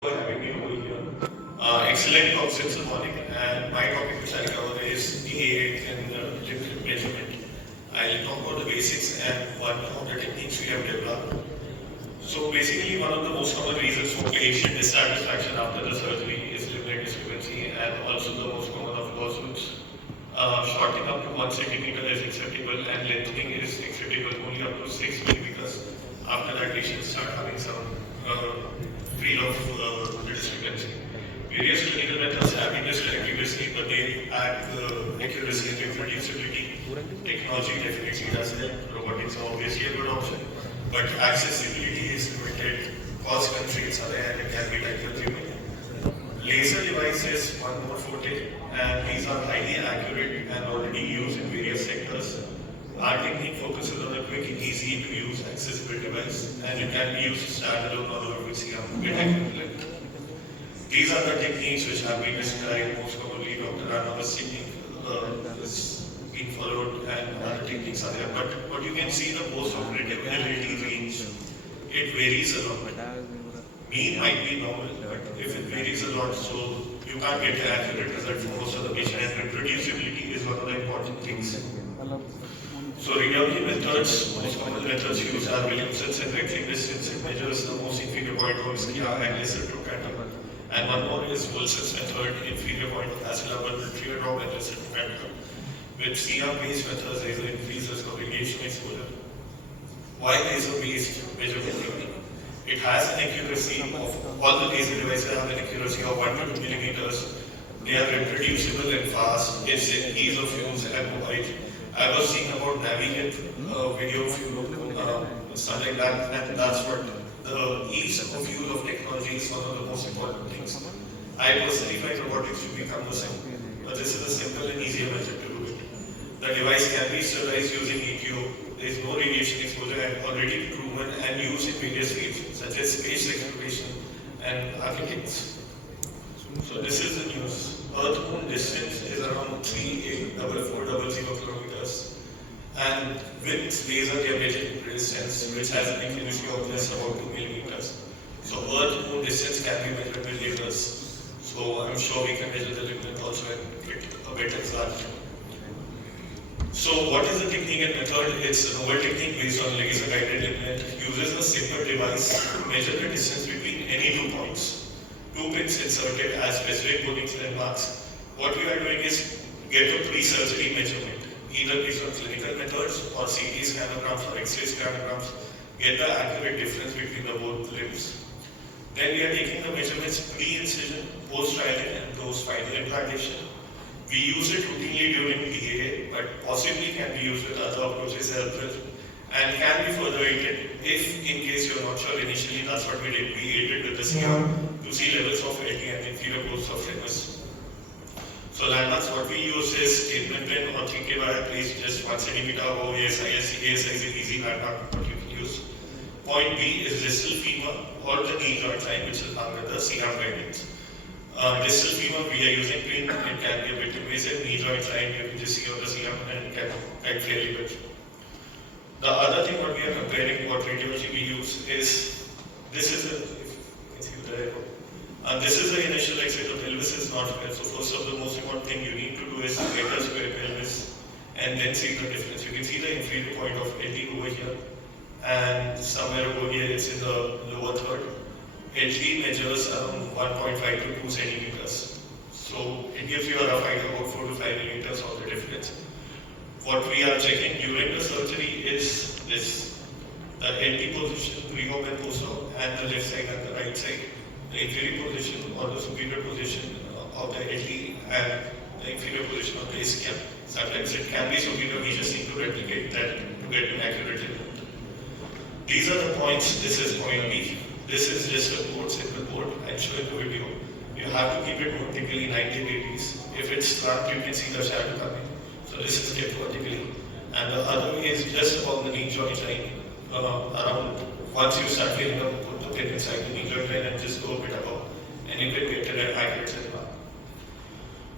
for having me over here. Excellent talk since the morning, and my topic which I'll cover is DAA and limb measurement. I'll talk about the basics and one of the techniques we have developed. So basically, one of the most common reasons for patient dissatisfaction after the surgery is limb discrepancy, and also the most common of lawsuits. Shortening up to 1 centimeter is acceptable, and lengthening is acceptable only up to 6 millimeters. After that, patients start having some feel of the discrepancy. Various clinical methods have been described previously, but they add accuracy and reproducibility. Technology definitely does help. Robotics are obviously a good option, but accessibility is limited. Cost constraints are there, and it can be time consuming. Laser device is one more forte, and these are highly accurate and already used in various sectors. Our technique focuses on a quick, easy to use, accessible device, and it can be used standalone or with CM. These are the techniques which have been described most commonly. Dr. Rana's technique is being followed, and other techniques are there. But what you can see, the post-operative ability range, it varies a lot. Mean might be normal, but if it varies a lot, so you can't get an accurate result for most of the patient, and reproducibility is one of the important things. So recovery methods, most common methods used are Williamson's and vectoring distance. It measures the most inferior point of skia and lesser trochanter. And one more is Wilson's method, inferior point of acilla, inferior drop and lesser trochanter. With skia-based methods, laser increases congregation exposure. Why laser-based measurement technique? It has an accuracy of, all the laser devices have an accuracy of 1 to 2 millimeters. They are reproducible and fast. It's an ease of use and mobile. I was seeing about Navigate video of you, stuff like that, and that's what the ease of use of technology is one of the most important things. I personally find robotics to be cumbersome, but this is a simple and easier method to do it. The device can be sterilized using ETO. There is no radiation exposure and already proven and used in various fields such as space exploration and architects. So this is the news. Earth-moon distance is around 3,844,000 kilometers, and with laser they are measuring distance, which has an accuracy of just about 2 millimeters. So Earth-moon distance can be measured with lasers. So I'm sure we can measure the limit also and get a better result. So what is the technique and method? It's a novel technique based on laser-guided limit. Uses a simple device to measure the distance between any 2 points. 2 pins inserted as specific bowling landmarks. What we are doing is get a pre-surgery measurement, either based on clinical methods or CT scanograms or X-ray scanograms. Get the accurate difference between the both limbs. Then we are taking the measurements pre-incision, post-trialing, and post-final implantation. We use it routinely during DAA, but possibly can be used with other approaches as well, and can be further aided if, in case you're not sure initially. That's what we did. We aided with the CR to see levels of LT and inferior posts of famous. So landmarks, what we use is statement pin or 3K wire placed just 1 centimeter above ASI. ASI is an easy landmark what you can use. Point B is distal femur or the knee joint line, which is under the CR guidance. Distal femur, we are using pin. It can be a bit invasive. Knee joint line, you can just see on the CR and it can guide fairly well. The other thing what we are comparing, what radiology we use is, this is a, if you can see the diagram. This is the initial X-ray. The pelvis is not well. So first of the most important thing you need to do is get a square pelvis and then see the difference. You can see the inferior point of LT over here, and somewhere over here it's in the lower third. LT measures around 1.5 to 2 centimeters. So it gives you a rough idea about 4 to 5 millimeters of the difference. What we are checking during the surgery is this, the LT position, pre-op and post-op, and the left side and the right side. The inferior position or the superior position of the LT and the inferior position of the ischia. Sometimes it can be superior, we just need to replicate that to get an accurate result. These are the points. This is point B. This is just a board, simple board. I'll show you the video. You have to keep it vertically 90 degrees. If it's slant, you can see the shadow coming. So this is kept vertically. And the other way is just above the knee joint line. Around, once you start feeling up, put the pin inside the knee joint line and just go a bit above. And you can get an accurate landmark.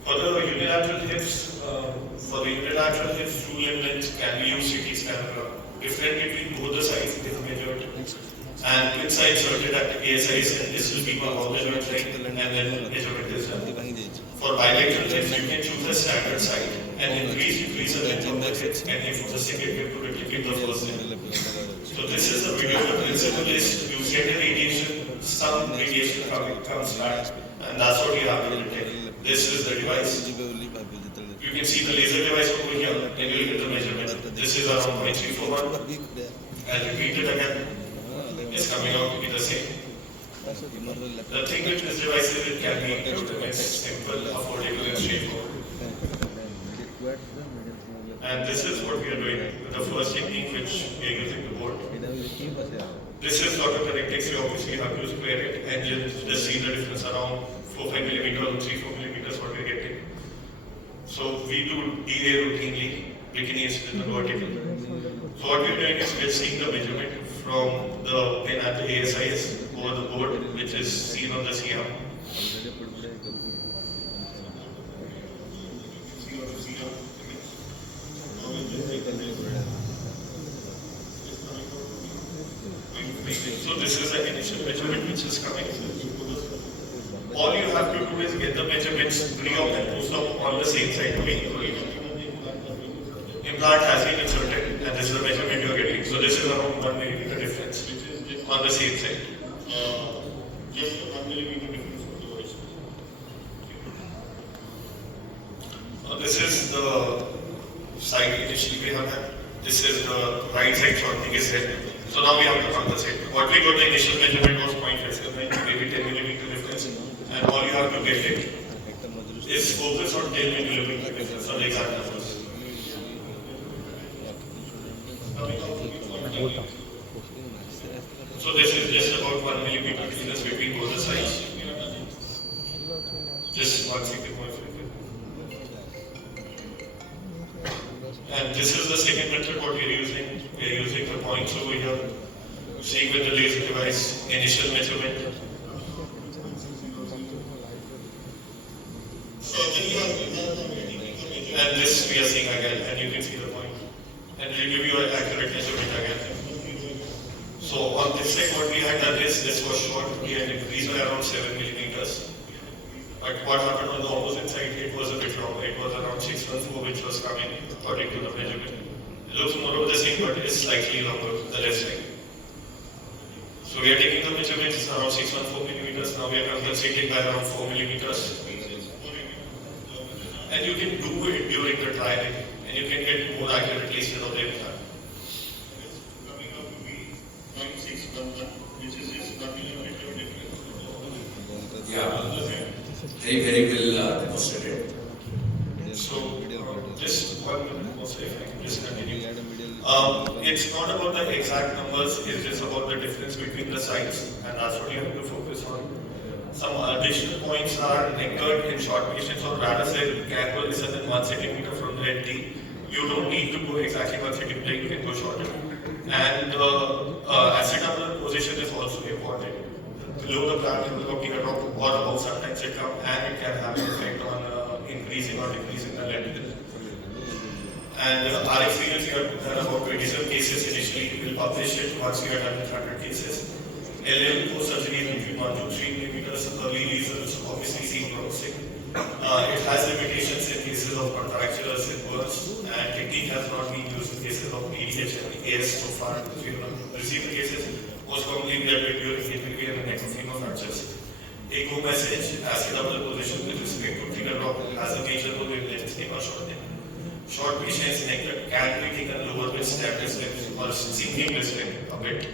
For the unilateral hips, true limb length can be used CT scanner. Different between both the sides is measured. and twin side inserted at the ASIs, and this will be one of the joint line, and then measurement is done. For bilateral limbs, you can choose a standard side and increase the length of the hip and use the second hip to replicate the first limb. So this is the video. The principle is you get a radiation, some radiation comes back, and that's what you have to detect. This is the device. You can see the laser device over here, and you will get the measurement. This is around 0.341. I'll repeat it again. It's coming out to be the same. The thing with this device is it can be improved. It's simple, affordable, and straightforward. And this is what we are doing with the first technique which we are using the board. This is sort of connecting, so obviously you have to square it and you just see the difference around 4-5 millimeters or 3-4 millimeters what we are getting. So we do DA routinely, Bikini is in the vertical. So what we are doing is we are seeing the measurement from the pin at the ASIS over the board which is seen on the CM. So this is the initial measurement which is coming. All you have to do is get the measurements pre-op and post-op on the same side to be equally. Implant has been inserted and this is the measurement you are getting. So this is around 1 millimeter difference on the same side. Just 1 millimeter difference on the device. This is the side initially we have had. This is the right side shortening is head. So now we have to compensate. What we got the initial measurement was 0.57, maybe 10 millimeter difference, and all you have to get it is focus on 10 millimeter difference on the exact numbers. So this is just about 1 millimeter difference between both the sides. Just 1 second more. And this is the second method what we are using. We are using the points over here. Seeing with the laser device, initial measurement. And this we are seeing again, and you can see the point. And we will give you an accurate measurement again. So on this side what we had done is, this was short, we had increased by around 7 millimeters. But what happened on the opposite side, it was a bit wrong. It was around 614 which was coming according to the measurement. It looks more of the same but it's slightly longer, the left side. So we are taking the measurements around 614 millimeters. Now we are compensating by around 4 millimeters. And you can do it during the trialing and you can get more accurately instead of the implant. Coming up to be 0.611, which is just 1 millimeter difference. Yeah. Very well demonstrated. So, just one minute more, if I can just continue. It's not about the exact numbers, it's just about the difference between the sides, and that's what you have to focus on. Some additional points are anchored in short patients, or rather say, can go less than 1 centimeter from the LT. You don't need to go exactly 1 centimeter, you can go shorter. And acetabular position is also important. Below the plant, you will talking about or above, sometimes it comes and it can have an effect on increasing or decreasing the length. And our experience here done about 27 cases initially. We will publish it once we are done with 100 cases. LL post surgery is between 1 to 3 millimeters. Early results obviously seem promising. It has limitations in cases of contractures and burns, and technique has not been used in cases of PDH and AS so far. If you receive the cases, most commonly we are doing during APP and necrophenol fractures. A go message, acetabular position with respect to trigger drop has a major role in lengthening or shortening. Short patients can be taken lower with established limbs or sinking wrestling a bit.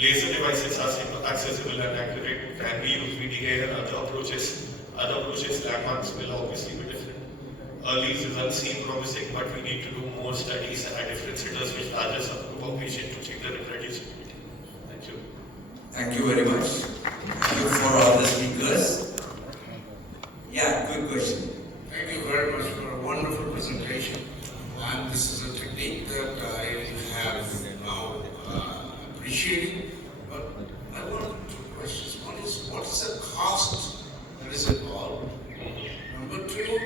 Laser devices are simple, accessible and accurate, can be used VDA and other approaches. Other approaches, landmarks will obviously be different. Early results seem promising, but we need to do more studies and different centers with larger subgroup of patients to check the reproducibility. Thank you. Thank you very much. Thank you for all the speakers. Yeah, quick question. Thank you very much for a wonderful presentation. And this is a technique that I have now appreciated. But I want two questions. One is, what is the cost that is involved? Number two,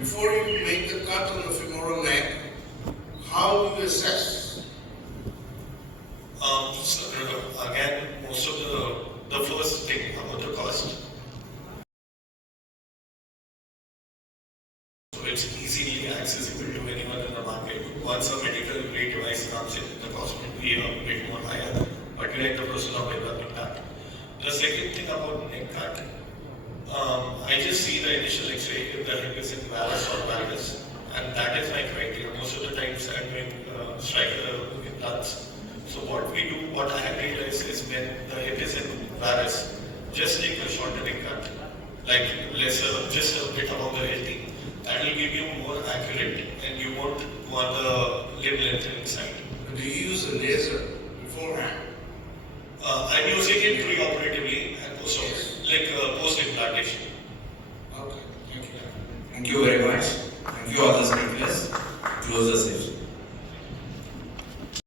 before you make the cut on the femoral neck, how do you assess So, again, most of the first thing about the cost. So it's easily accessible to anyone in the market. Once a medical grade device comes in, the cost will be a bit more higher, but we like the process of developing that. The second thing about neck cut, I just see the initial X-ray if the hip is in varus or valgus, and that is my criteria. Most of the times I'm doing striker implants. So what we do, what I have realized is when the hip is in varus, just take a shorter neck cut, like lesser, just a bit above the LT. That will give you more accurate, and you won't go on the limb length inside. Do you use a laser?